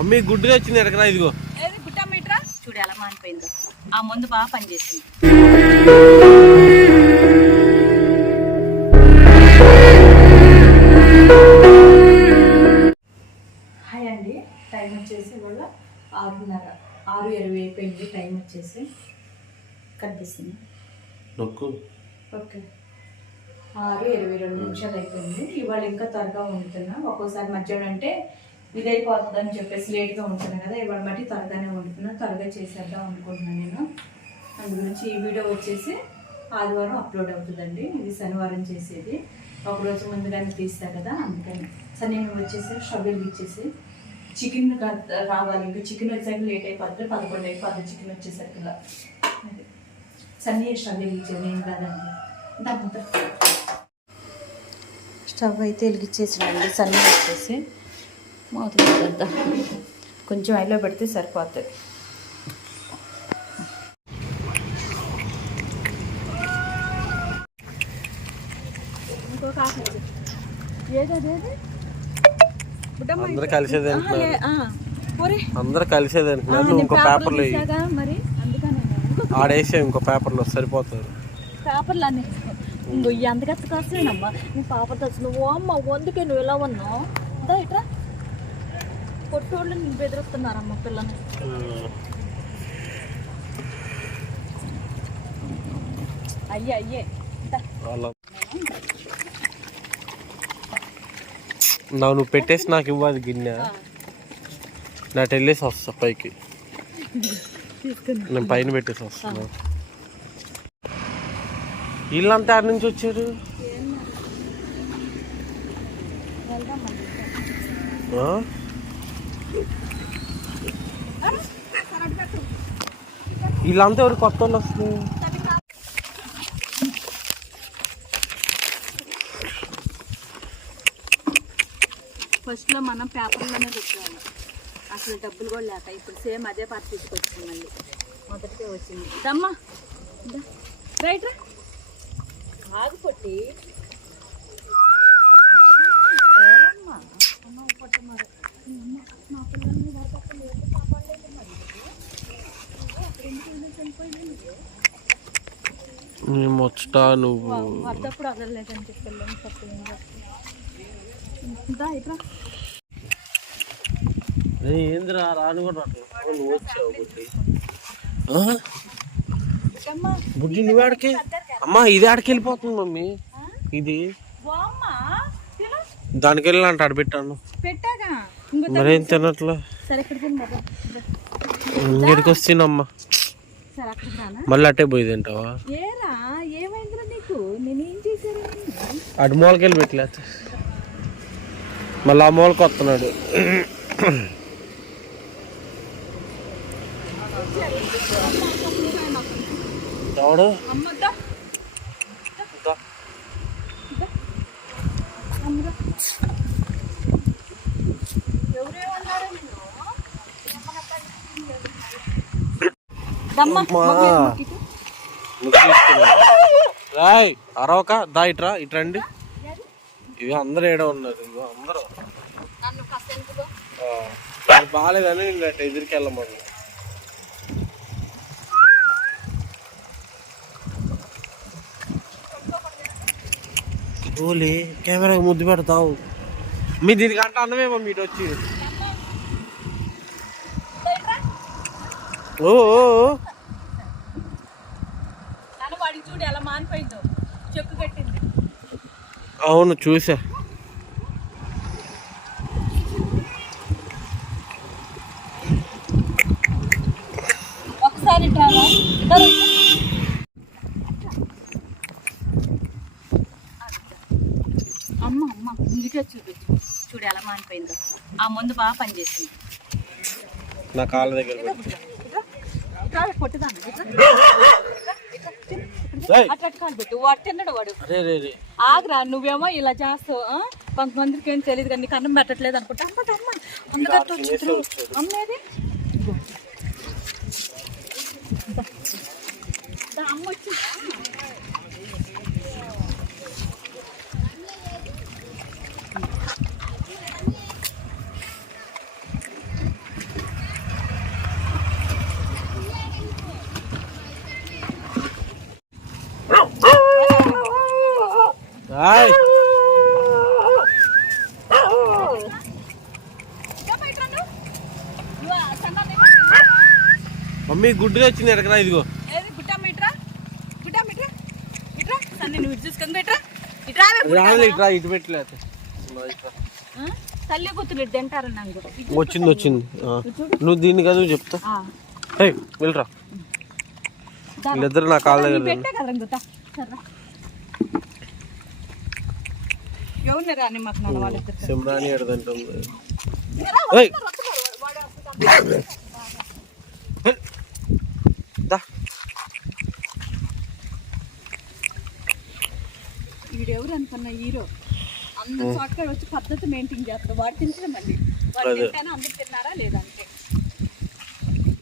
Mummy గుడ్డుగా వచ్చింది ఎడకరా ఇదిగో. ఏది గుట్ట మీటరా చూడు ఎలా మానిపోయిందో. ఆ ముందు బాగా పనిచేసింది. హాయ్ అండి. టైం వచ్చేసి ఇవాళ ఆరున్నర. ఆరు ఇరవై అయిపోయింది. టైం వచ్చేసి కనిపిస్తుంది. నొక్కు. ఓకే. ఆరు ఇరవై రెండు నిమిషాలు అయిపోయింది. ఇవాళ ఇంకా త్వరగా వండుతున్నా. ఒక్కోసారి మధ్యాహ్నం అంటే ఇదైపోతుందని చెప్పేసి లేట్గా ఉంటున్నాను కదా ఇవాళ మట్టి త్వరగానే వండుకున్నాను త్వరగా చేసేద్దాం అనుకుంటున్నాను నేను. అందు గురించి ఈ వీడియో వచ్చేసి ఆదివారం అప్లోడ్ అవుతుందండి. ఇది శనివారం చేసేది. ఒక రోజు ముందుగానే తీస్తా కదా అందుకని. సరే నేను వచ్చేసి స్టవ్ ఇచ్చేసి చికెన్ రావాలి. ఇంకా చికెన్ వచ్చాక లేట్ అయిపోతుంది. పదకొండు అయిపోతుంది చికెన్ వచ్చేసరికి ఇలా. సన్నీ స్టవ్ వెలిగించేది ఏం కాదండి. దాని స్టవ్ అయితే వెలిగించేసినండి సన్నీ వచ్చేసి మూత పెట్టేద్దాం కొంచెం ఐలో పెడితే సరిపోతుంది అందరు కలిసేది అందరు కలిసేది అంటున్నారు. ఇంకో పేపర్లో ఆడేసే ఇంకో పేపర్లో సరిపోతుంది పేపర్లు అన్నీ ఇంకో ఎంత కష్టకొస్తానమ్మా నువ్వు పాప తెచ్చు నువ్వు అమ్మ వందుకే నువ్వు ఎలా ఉన్నావు. దా ఇట్రా. పొట్టోళ్ళు నేను బెదిరిస్తున్నారమ్మ పిల్లని అయ్యే అయ్యే నా నువ్వు పెట్టేసి నాకు ఇవ్వాలి గిన్నె. నా వెళ్ళేసి వస్తా పైకి. నేను పైన పెట్టేసి వస్తున్నా వీళ్ళంతా ఆడ నుంచి వచ్చారు? వెళ్దామండి ఆ? వీళ్ళంతా ఎవరు కొత్త వాళ్ళు వస్తుంది ఫస్ట్లో మనం పేపర్లోనే పెట్టాము అసలు డబ్బులు కూడా లేక ఇప్పుడు సేమ్ అదే పరిస్థితికి వచ్చింది మళ్ళీ. మొదటికే వచ్చింది. దమ్మా రైట్రా రైట్ రా. కాదు పొట్టి ఎవరమ్మా? అమ్మ, పొట్టి మరి. అమ్మ, నా పిల్లల్ని వాడి పక్కన పెట్టి కాపాడలేదు మరి. అక్కడ ఎందుకు ఇలా చనిపోయింది నువ్వు? నేను వచ్చట నువ్వు. చెప్పి ఏందిరా రాను కూడా నువ్వు వచ్చావు నువ్వు ఆడికి? అమ్మా ఇది ఆడికి వెళ్ళిపోతుంది మమ్మీ. ఇది? దానికి వెళ్ళి అంటే ఆడ పెట్టాను. మరేం తినట్లా? ఇంటికి వస్తేనమ్మా మళ్ళీ అట్టే పోయి తింటావా? అటు మూలకెళ్ళి పెట్టలేదు మళ్ళీ ఆ మూలకి వస్తున్నాడు. ఎవడు దా. అమ్మదా ఎవరేమన్నారా నిన్ను దమ్మా అమ్మా. మమ్మీ మొక్కితే. నువ్వు తీసుకున్నావు. రాయ్ అరవక దా ఇట్రా ఇట్రండి ఇవి అందరూ ఏడ ఉన్నారు ఇదిగో అందరూ. నన్ను కాస్త ఎందుకు? ఆ, నాకు బాగాలేదని నేను అట్ట ఎదురుకి వెళ్ళమను ఓలే కెమెరాకి ముద్దు పెడతావు. మీ దీనికి అంట అన్నమేమో మీరు వచ్చి ఓ ఓ, ఓ. నన్ను వాడికి చూడు ఎలా మానిపోయిందో చెక్కు కట్టింది. అవును చూసా. ఒకసారి అమ్మ అమ్మ ముందుకే చూపించు. చూడు ఎలా మానిపోయిందో. ఆ ముందు బాగా పనిచేసింది. నా కాళ్ళ దగ్గర ఆగ్రా నువ్వేమో ఇలా చేస్తావు? కొంతమందికి ఏం తెలియదు కానీ కన్నం పెట్టట్లేదు అనుకుంటా. అమ్మ అమ్మ అందరితో వచ్చిండ్రు అమ్మేది దా, అమ్మ వచ్చిందా? ఆయ్ మమ్మీ గుడ్డు వచ్చింది ఎక్కడ ఇదిగో. వచ్చింది వచ్చింది. నువ్వు దీన్ని కదా చెప్తా. వెళ్ళరా. వీళ్ళిద్దరు నా కాళ్ళ సిమ్రాని ఎడదంటుంది వీడెవరు అనుకున్న హీరో? అందరు చోట్ల వచ్చి పద్ధతి మెయింటైన్ చేస్తారు వాడు తింటారు మళ్ళీ. వాడు. తింటాను అందరు తిన్నారా లేదా